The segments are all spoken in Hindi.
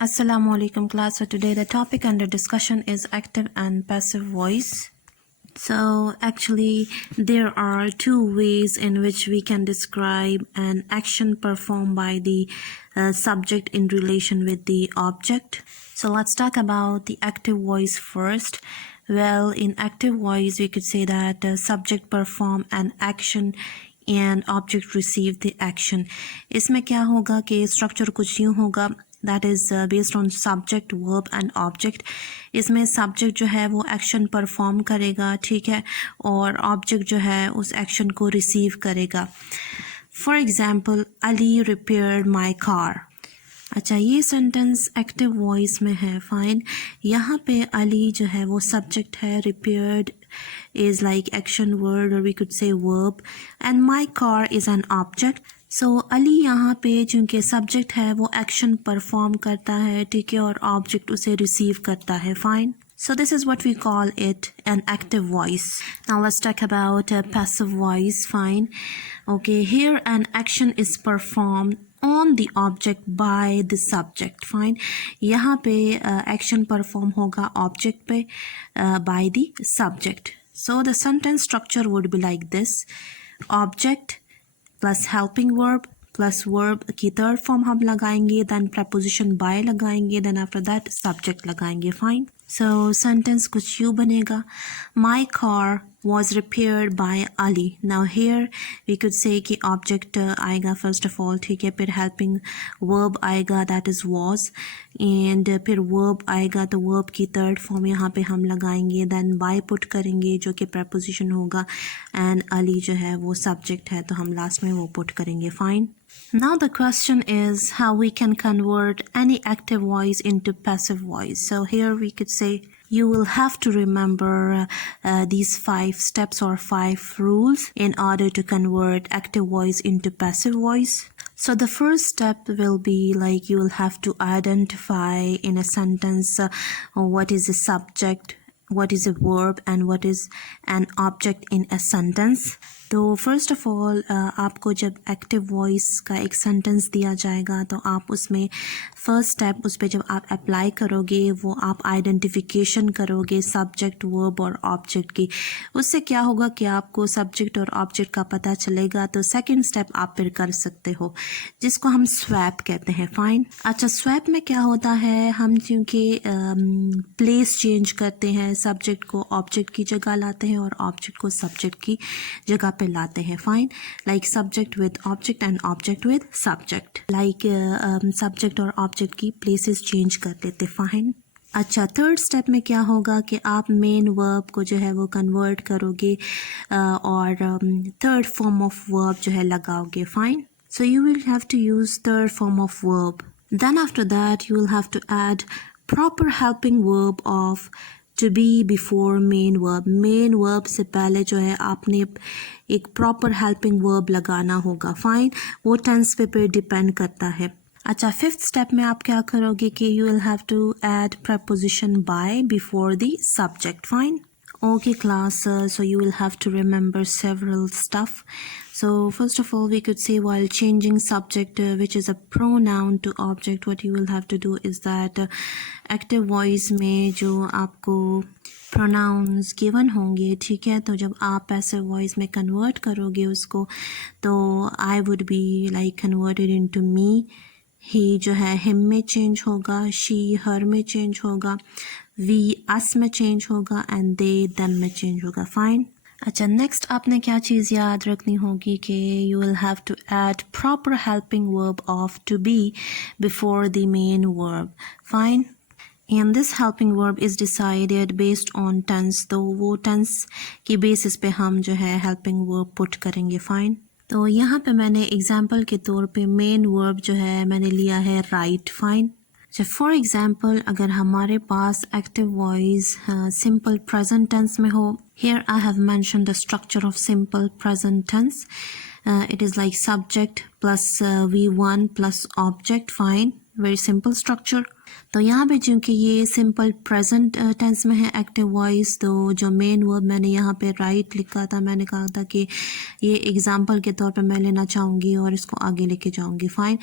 Assalamu alaikum class. So today the topic under discussion is active and passive voice. So actually there are two ways in which we can describe an action performed by the subject in relation with the object. So let's talk about the active voice first. Well, in active voice we could say that the subject perform an action and object receive the action. इसमें क्या होगा कि structure कुछ यूँ होगा, that is based on subject, verb and object. इसमें subject जो है वो action perform करेगा, ठीक है, और object जो है उस action को receive करेगा. For example, Ali repaired my car. अच्छा, ये सेंटेंस एक्टिव वॉइस में है. फाइन. यहाँ पे अली जो है वो सब्जेक्ट है, repaired is like action word और we could say verb, and my car is an object. So Ali यहाँ पे चूँकि सब्जेक्ट है वो एक्शन परफॉर्म करता है, ठीक है, और ऑब्जेक्ट उसे रिसीव करता है. Fine. So this is what we call it an active voice. Now let's talk about passive voice. Fine. Okay, here an action is performed on the object by the subject. Fine. यहाँ पे action perform होगा object पे by the subject. So the sentence structure would be like this: object plus helping verb plus verb की third form हम लगाएंगे, then preposition by लगाएंगे, then after that subject लगाएंगे. Fine. So sentence कुछ यूँ बनेगा: My car was repaired by Ali. Now here we could say कि object आएगा first of all, ठीक है, फिर helping verb आएगा, that is was, and फिर verb आएगा, तो verb की third form यहाँ पे हम लगाएंगे, then by put करेंगे जो कि preposition होगा, and Ali जो है वो subject है तो हम last में वो put करेंगे. Fine. Now the question is how we can convert any active voice into passive voice. So here we could say you will have to remember these 5 steps or 5 rules in order to convert active voice into passive voice. So the first step will be like you will have to identify in a sentence what is a subject, what is a verb and what is an object in a sentence. तो फर्स्ट ऑफ ऑल आपको जब एक्टिव वॉइस का एक सेंटेंस दिया जाएगा तो आप उसमें फर्स्ट स्टेप उस पर जब आप अप्लाई करोगे वो आप आइडेंटिफिकेशन करोगे सब्जेक्ट, वर्ब और ऑब्जेक्ट की. उससे क्या होगा कि आपको सब्जेक्ट और ऑब्जेक्ट का पता चलेगा. तो सेकंड स्टेप आप फिर कर सकते हो जिसको हम स्वैप कहते हैं. फाइन. अच्छा, स्वैप में क्या होता है, हम क्योंकि प्लेस चेंज करते हैं, सब्जेक्ट को ऑब्जेक्ट की जगह लाते हैं और ऑब्जेक्ट को सब्जेक्ट की जगह पे लाते हैं. Fine. Like subject with object and object with subject, like subject और ऑब्जेक्ट की प्लेसेस चेंज कर लेते. फाइन. अच्छा, थर्ड स्टेप में क्या होगा कि आप मेन वर्ब को जो है वो कन्वर्ट करोगे और थर्ड फॉर्म ऑफ वर्ब जो है लगाओगे. Fine. So you will have to use third form of verb. Then after that you will have to add proper helping verb of to be before main verb. main verb से पहले जो है आपने एक proper helping verb लगाना होगा. फाइन. वो टेंस पे डिपेंड करता है. अच्छा, फिफ्थ स्टेप में आप क्या करोगे कि you will have to add preposition by before the subject. Fine. Okay class, so you will have to remember several stuff. So first of all we could say while changing subject which is a pronoun to object, what you will have to do is that active voice में जो आपको pronouns given होंगे, ठीक है, तो जब आप passive voice में convert करोगे उसको तो I would be like converted into me. ही जो है हिम में चेंज होगा, शी हर में चेंज होगा, वी अस में चेंज होगा एंड दे देम में चेंज होगा. फाइन. अच्छा, नेक्स्ट आपने क्या चीज़ याद रखनी होगी कि you will have to add proper helping verb of to be before the main verb. Fine. And this helping verb is decided based on tense. तो वो टेंस की बेसिस पे हम जो है हेल्पिंग वर्ब पुट करेंगे. फाइन. तो यहाँ पे मैंने एग्जाम्पल के तौर पे मेन वर्ब जो है मैंने लिया है राइट. फाइन. तो फॉर एग्जाम्पल अगर हमारे पास active voice simple present tense में हो, here I have mentioned the structure of simple present tense. It is like subject plus V1 plus object. Fine. Very simple structure. तो यहाँ पे चूँकि ये सिंपल प्रेजेंट टेंस में है एक्टिव वॉइस, तो जो मेन वर्ब मैंने यहाँ पे राइट लिखा था, मैंने कहा था कि ये एग्जांपल के तौर पे मैं लेना चाहूँगी और इसको आगे लेके जाऊँगी। फाइन।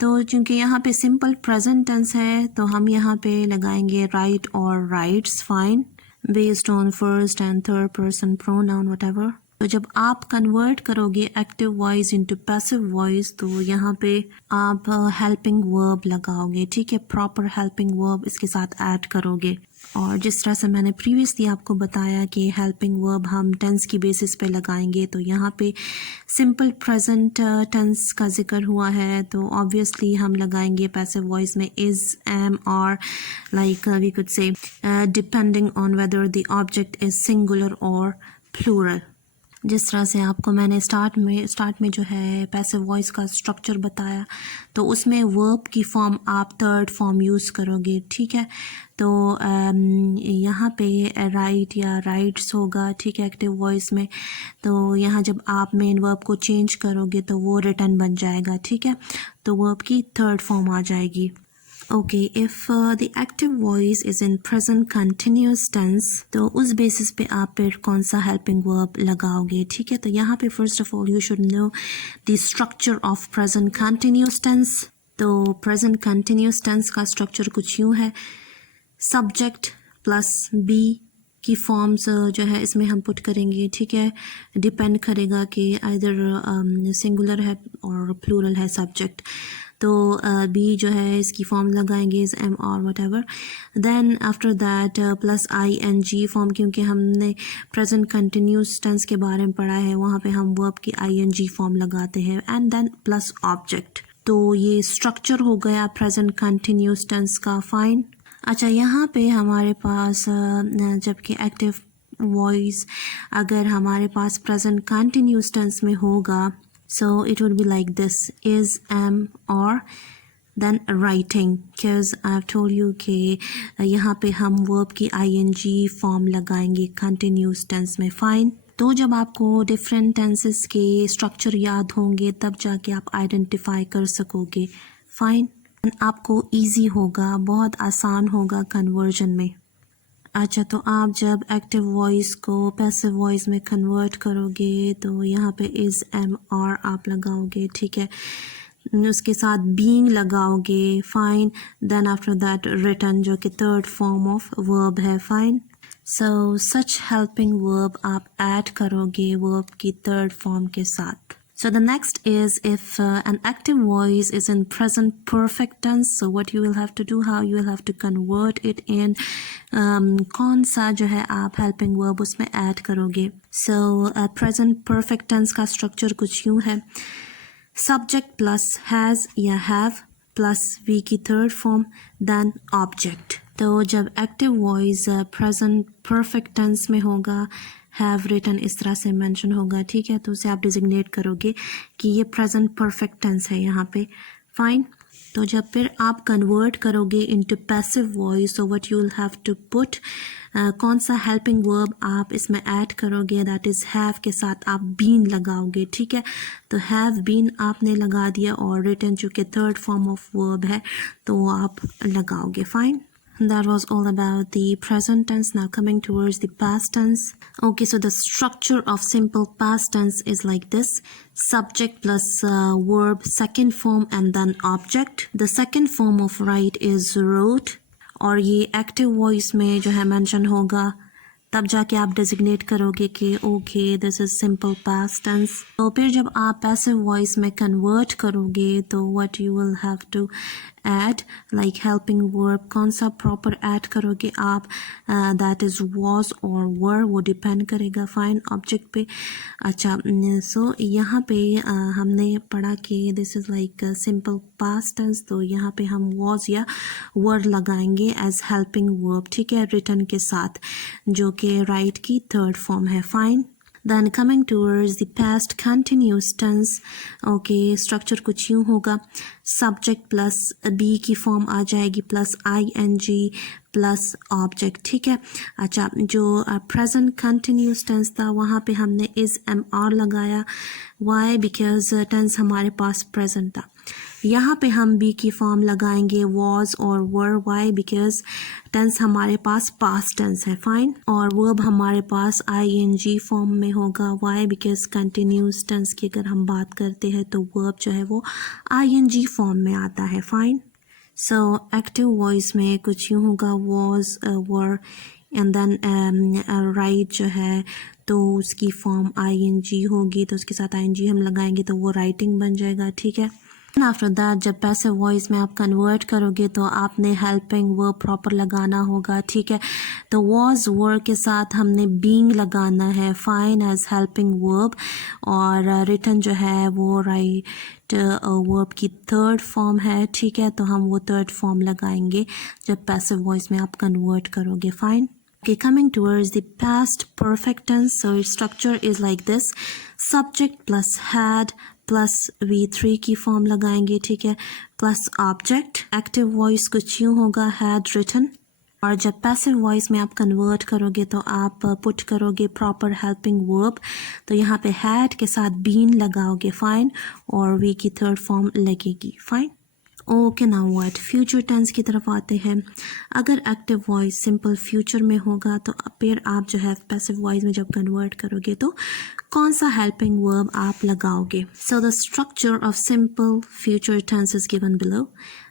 तो चूँकि यहाँ पे सिंपल प्रेजेंट टेंस है तो हम यहाँ पे लगाएंगे राइट और rights. Fine, based on first and third person pronoun whatever. तो जब आप कन्वर्ट करोगे active voice into passive voice तो यहाँ पे आप हेल्पिंग वर्ब लगाओगे, ठीक है, प्रॉपर हेल्पिंग वर्ब इसके साथ ऐड करोगे। और जिस तरह से मैंने प्रीवियसली आपको बताया कि हेल्पिंग वर्ब हम टेंस की बेसिस पे लगाएंगे, तो यहाँ पे सिंपल प्रेजेंट टेंस का जिक्र हुआ है तो ऑब्वियसली हम लगाएंगे पैसिव वॉइस में is, am, are, like we could say depending on whether the object is singular और प्लूरल। जिस तरह से आपको मैंने स्टार्ट में जो है पैसिव वॉइस का स्ट्रक्चर बताया, तो उसमें वर्ब की फॉर्म आप थर्ड फॉर्म यूज़ करोगे, ठीक है। तो यहाँ पे राइट या राइट्स होगा, ठीक है, एक्टिव वॉइस में। तो यहाँ जब आप मेन वर्ब को चेंज करोगे तो वो रिटर्न बन जाएगा, ठीक है, तो वर्ब की थर्ड फॉर्म आ जाएगी। Okay, if the active voice is in present continuous tense, तो उस बेसिस पे आप फिर कौन सा हेल्पिंग वर्ब लगाओगे, ठीक है। तो यहाँ पे first of all you should know the structure of present continuous tense. तो प्रेजेंट कंटिन्यूस टेंस का स्ट्रक्चर कुछ यूँ है, सब्जेक्ट प्लस बी की फॉर्म्स जो है इसमें हम पुट करेंगे, ठीक है। डिपेंड करेगा कि इधर सिंगुलर है और प्लूरल है सब्जेक्ट, तो बी जो है इसकी फॉर्म लगाएंगे इज, एम, और whatever. Then after that plus I N G form, क्योंकि हमने प्रेजेंट कंटिन्यूस टेंस के बारे में पढ़ा है, वहाँ पे हम वर्ब की आई एन जी फॉर्म लगाते हैं। And then plus object. तो ये स्ट्रक्चर हो गया प्रेजेंट कंटिन्यूस टेंस का। फाइन। अच्छा, यहाँ पे हमारे पास जबकि एक्टिव वॉइस अगर हमारे पास प्रेजेंट कंटिन्यूस टेंस में होगा, so it would be like this, is, am, or then writing, because I've told you कि यहाँ पे हम verb की ing फॉर्म लगाएंगे continuous tense में। फाइन। तो जब आपको डिफरेंट टेंसेस के स्ट्रक्चर याद होंगे तब जाके आप आइडेंटिफाई कर सकोगे। फाइन, आपको इजी होगा, बहुत आसान होगा कन्वर्जन में। अच्छा, तो आप जब एक्टिव वॉइस को पैसिव वॉइस में कन्वर्ट करोगे तो यहाँ पे इज़, एम, आर आप लगाओगे, ठीक है, उसके साथ बीइंग लगाओगे। Fine. Then after that written, जो कि थर्ड फॉर्म ऑफ वर्ब है। Fine. So such helping verb आप ऐड करोगे वर्ब की थर्ड फॉर्म के साथ। So the next is if an active voice is in present perfect tense, so what you will have to do, how you will have to convert it in कौन सा जो है आप helping verb उसमें add करोगे। So present perfect tense का structure कुछ यूँ है, subject plus has या have plus V की third form then object। तो जब active voice present perfect tense में होगा, हैव रिटन इस तरह से मेंशन होगा, ठीक है, तो उसे आप डिजिग्नेट करोगे कि ये प्रेजेंट परफेक्ट टेंस है यहाँ पे। फाइन। तो जब फिर आप कन्वर्ट करोगे into passive voice, so what you will have to put, कौन सा हेल्पिंग वर्ब आप इसमें ऐड करोगे, दैट इज़ हैव के साथ आप बीन लगाओगे, ठीक है। तो हैव बीन आपने लगा दिया और रिटन जो कि थर्ड फॉर्म ऑफ वर्ब है तो वो आप लगाओगे। Fine. That was all about the present tense. Now coming towards the past tense. Okay, so the structure of simple past tense is like this. Subject plus verb, second form and then object. The second form of write is wrote. और ये active voice में जो है mention होगा, तब जाके आप डेजिग्नेट करोगे कि okay this is simple past tense. तो फिर जब आप पैसिव वॉइस में कन्वर्ट करोगे तो what you will have to add, like helping verb कौन सा प्रॉपर ऐड करोगे आप, दैट इज़ वॉज और वर, वो डिपेंड करेगा फाइन ऑब्जेक्ट पे। अच्छा, सो यहाँ पे हमने पढ़ा कि this is like simple past tense, तो यहाँ पे हम वॉज या वर लगाएंगे एज हेल्पिंग वर्ब, ठीक है, रिटन के साथ, जो कि राइट की थर्ड फॉर्म है। Fine. Then coming towards the past continuous tense, okay, structure कुछ यूँ होगा, subject plus be की फॉर्म आ जाएगी प्लस ing प्लस ऑब्जेक्ट, ठीक है। अच्छा, जो present continuous tense था वहाँ पे हमने is, am, are लगाया। Why? Because tense हमारे पास present था। यहाँ पे हम बी की फॉर्म लगाएंगे was और were. Why? Because टेंस हमारे पास पास्ट टेंस है, फाइन, और वर्ब हमारे पास ing फॉर्म में होगा. Why? Because कंटिन्यूस टेंस की अगर हम बात करते हैं तो वर्ब जो है वो ing फॉर्म में आता है, फाइन. सो एक्टिव वॉइस में कुछ यूँ होगा was, were and then right जो है तो उसकी फॉर्म ing होगी, तो उसके साथ ing हम लगाएंगे तो वो राइटिंग बन जाएगा, ठीक है. आफ्टर दैट जब पैसिव वॉइस में आप कन्वर्ट करोगे तो आपने हेल्पिंग वर्ब प्रॉपर लगाना होगा, ठीक है. तो वॉज वर के साथ हमने बीइंग लगाना है, फाइन, एज हेल्पिंग वर्ब, और रिटन जो है वो राइट वर्ब की थर्ड फॉर्म है, ठीक है. तो हम वो थर्ड फॉर्म लगाएंगे जब पैसिव वॉइस में आप कन्वर्ट करोगे, fine. Okay, coming towards the past perfect tense, so its structure is like this: subject plus had plus V3 की फॉर्म लगाएंगे, ठीक है, प्लस ऑब्जेक्ट. एक्टिव वॉइस कुछ यूँ होगा had written, और जब पैसिव वॉइस में आप कन्वर्ट करोगे तो आप पुट करोगे प्रॉपर हेल्पिंग वर्ब, तो यहाँ पे had के साथ been लगाओगे, फाइन, और V की थर्ड फॉर्म लगेगी, fine. Okay, now what, future tense की तरफ आते हैं. अगर एक्टिव वॉइस सिंपल फ्यूचर में होगा तो फिर आप जो है पैसिव वॉइस में जब कन्वर्ट करोगे तो कौन सा हेल्पिंग वर्ब आप लगाओगे. So the structure of simple future tense is given below,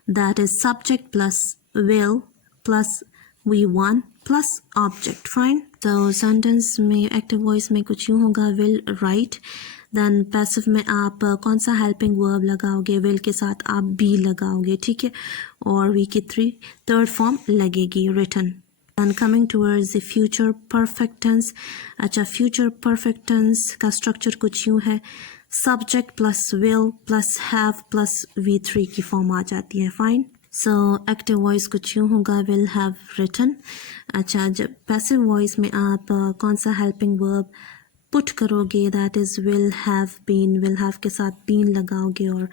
that is subject plus will plus V1 plus object, fine. तो सेंटेंस में एक्टिव वॉइस में कुछ यूँ होगा: विल राइट. देन पैसिव में आप कौन सा हेल्पिंग वर्ब लगाओगे, विल के साथ आप बी लगाओगे, ठीक है, और वी की थर्ड फॉर्म लगेगी, written. And coming towards the future perfect tense. अच्छा, फ्यूचर परफेक्ट टेंस का स्ट्रक्चर कुछ यूँ है: subject plus will plus have plus V3 की फॉर्म आ जाती है, फाइन. सो एक्टिव वॉइस कुछ यूँ होगा: विल हैव रिटन. अच्छा, जब पैसिव वॉइस में आप कौन सा हेल्पिंग वर्ब पुट करोगे, that is will have been. Will have के साथ बीन लगाओगे और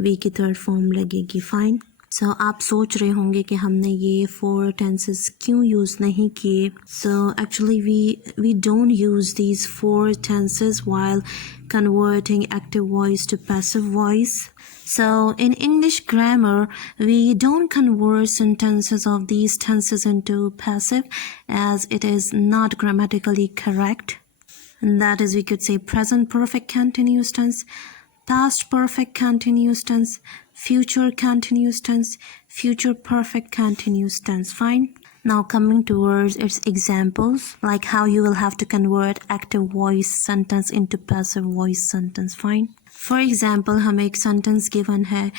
वी की थर्ड फॉर्म लगेगी, फाइन. सो आप सोच रहे होंगे कि हमने ये 4 टेंसेस क्यों यूज़ नहीं किए. So actually we don't use these 4 tenses while converting active voice to passive voice. So in English grammar, we don't convert sentences of these tenses into passive as it is not grammatically correct. And that is, we could say present perfect continuous tense, past perfect continuous tense, future continuous tense, future perfect continuous tense, fine. Now coming towards its examples, like how you will have to convert active voice sentence into passive voice sentence, fine. For example, हमें एक sentence given है: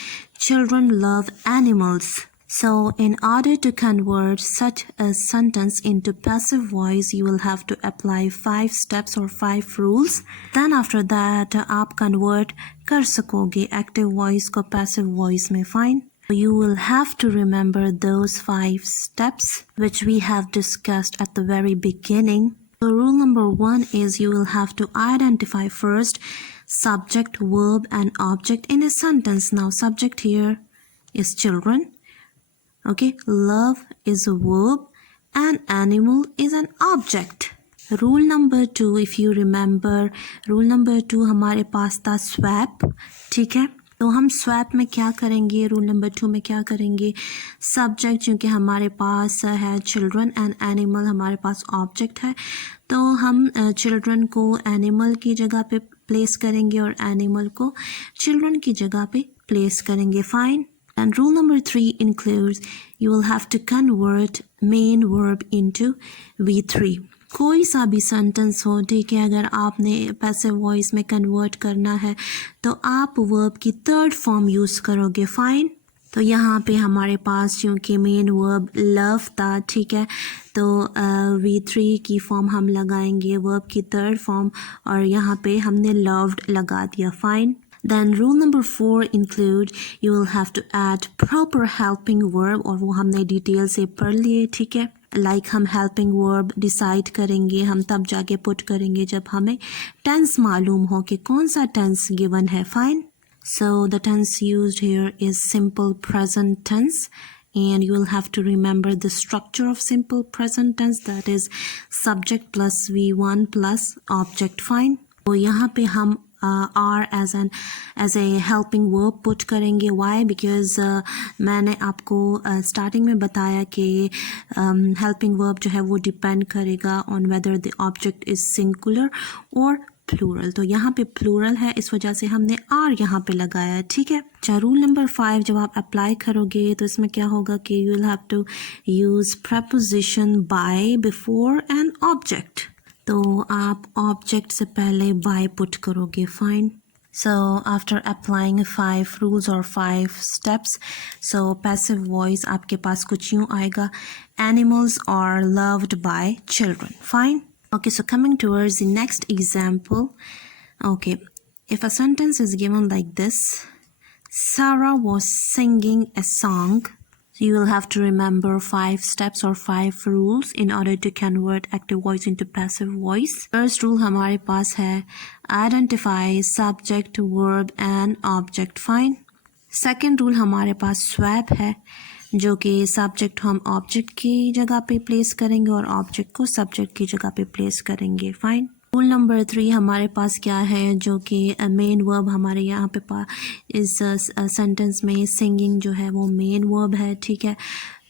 children love animals. So in order to convert such a sentence into passive voice, you will have to apply 5 steps or 5 rules. Then after that, आप convert कर सकोगे active voice को passive voice में, fine. You will have to remember those 5 steps which we have discussed at the very beginning. So rule number 1 is you will have to identify first subject, verb and object in a sentence. Now subject here is children. Okay, love is a verb and animal is an object. Rule number 2, if you remember, rule number 2 हमारे पास था swap, ठीक है. तो हम swap में क्या करेंगे, रूल नंबर 2 में क्या करेंगे, सब्जेक्ट चूँकि हमारे पास है children and animal हमारे पास ऑब्जेक्ट है, तो हम children को animal की जगह पे प्लेस करेंगे और animal को children की जगह पे प्लेस करेंगे, fine. And rule number 3 includes you will have to convert main verb into V3. कोई सा भी सेंटेंस हो, ठीक है, अगर आपने पैसिव वॉइस में कन्वर्ट करना है तो आप वर्ब की थर्ड फॉर्म यूज़ करोगे, फाइन. तो यहाँ पे हमारे पास क्योंकि मेन वर्ब लव था, ठीक है, तो V3 की फॉर्म हम लगाएंगे वर्ब की थर्ड फॉर्म, और यहाँ पे हमने लव्ड लगा दिया, fine. Then rule number 4 include you will have to add proper helping verb, और वो हमने डिटेल से पढ़ लिए, ठीक है. Like हम helping verb decide करेंगे, हम तब जाके पुट करेंगे जब हमें tense मालूम हो कि कौन सा tense given है, fine. So the tense used here is simple present tense, and you will have to remember the structure of simple present tense, that is subject plus V1 plus object, fine. तो यहाँ पे हम are as a helping verb put करेंगे. Why? Because मैंने आपको starting में बताया कि helping verb जो है वो depend करेगा on whether the object is singular or plural. तो यहाँ पे प्लूरल है, इस वजह से हमने आर यहाँ पे लगाया. ठीक है. अच्छा, रूल नंबर 5 जब आप अप्लाई करोगे तो इसमें क्या होगा कि you will have to use preposition by before an object. तो आप ऑब्जेक्ट से पहले बाय पुट करोगे. Fine. So after applying 5 rules or 5 steps, so passive voice आपके पास कुछ यूँ आएगा. Animals are loved by children. Fine. Okay, so coming towards the next example. Okay, if a sentence is given like this, Sarah was singing a song. So you will have to remember 5 steps or 5 rules in order to convert active voice into passive voice. First rule हमारे पास है identify subject, verb and object. Fine. Second rule हमारे पास swap है, जो कि सब्जेक्ट हम ऑब्जेक्ट की जगह पे प्लेस करेंगे और ऑब्जेक्ट को सब्जेक्ट की जगह पे प्लेस करेंगे. फाइन. रूल नंबर 3 हमारे पास क्या है, जो कि मेन वर्ब हमारे यहाँ पे इस सेंटेंस में सिंगिंग जो है वो मेन वर्ब है. ठीक है.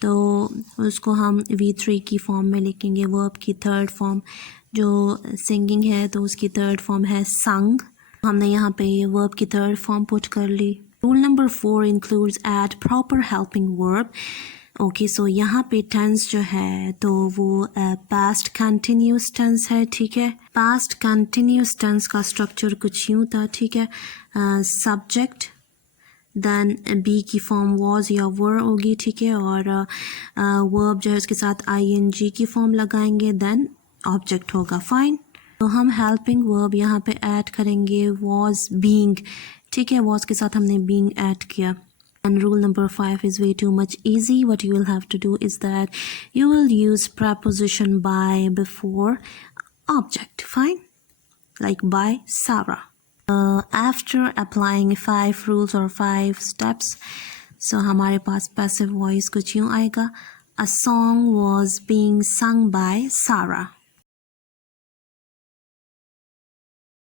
तो उसको हम V3 की फॉर्म में लिखेंगे. वर्ब की थर्ड फॉर्म जो सिंगिंग है तो उसकी थर्ड फॉर्म है संग. हमने यहाँ पे वर्ब की थर्ड फॉर्म पुट कर ली. Rule number 4 includes add proper helping verb. Okay, so यहाँ पे tense जो है तो वो past continuous tense है. ठीक है. past continuous tense का structure कुछ यूँ था. ठीक है. subject, then be की form was या were होगी. ठीक है. और verb जो है उसके साथ ing की form लगाएंगे, then object होगा. fine. तो हम helping verb यहाँ पे add करेंगे was, being. ठीक है. was के साथ हमने being add किया. And rule number 5 is way too much easy. What you will have to do is that you will use preposition by before object. Fine. Like by Sarah. After applying 5 rules or 5 steps, so हमारे पास passive voice कुछ यूँ आएगा. A song was being sung by Sarah.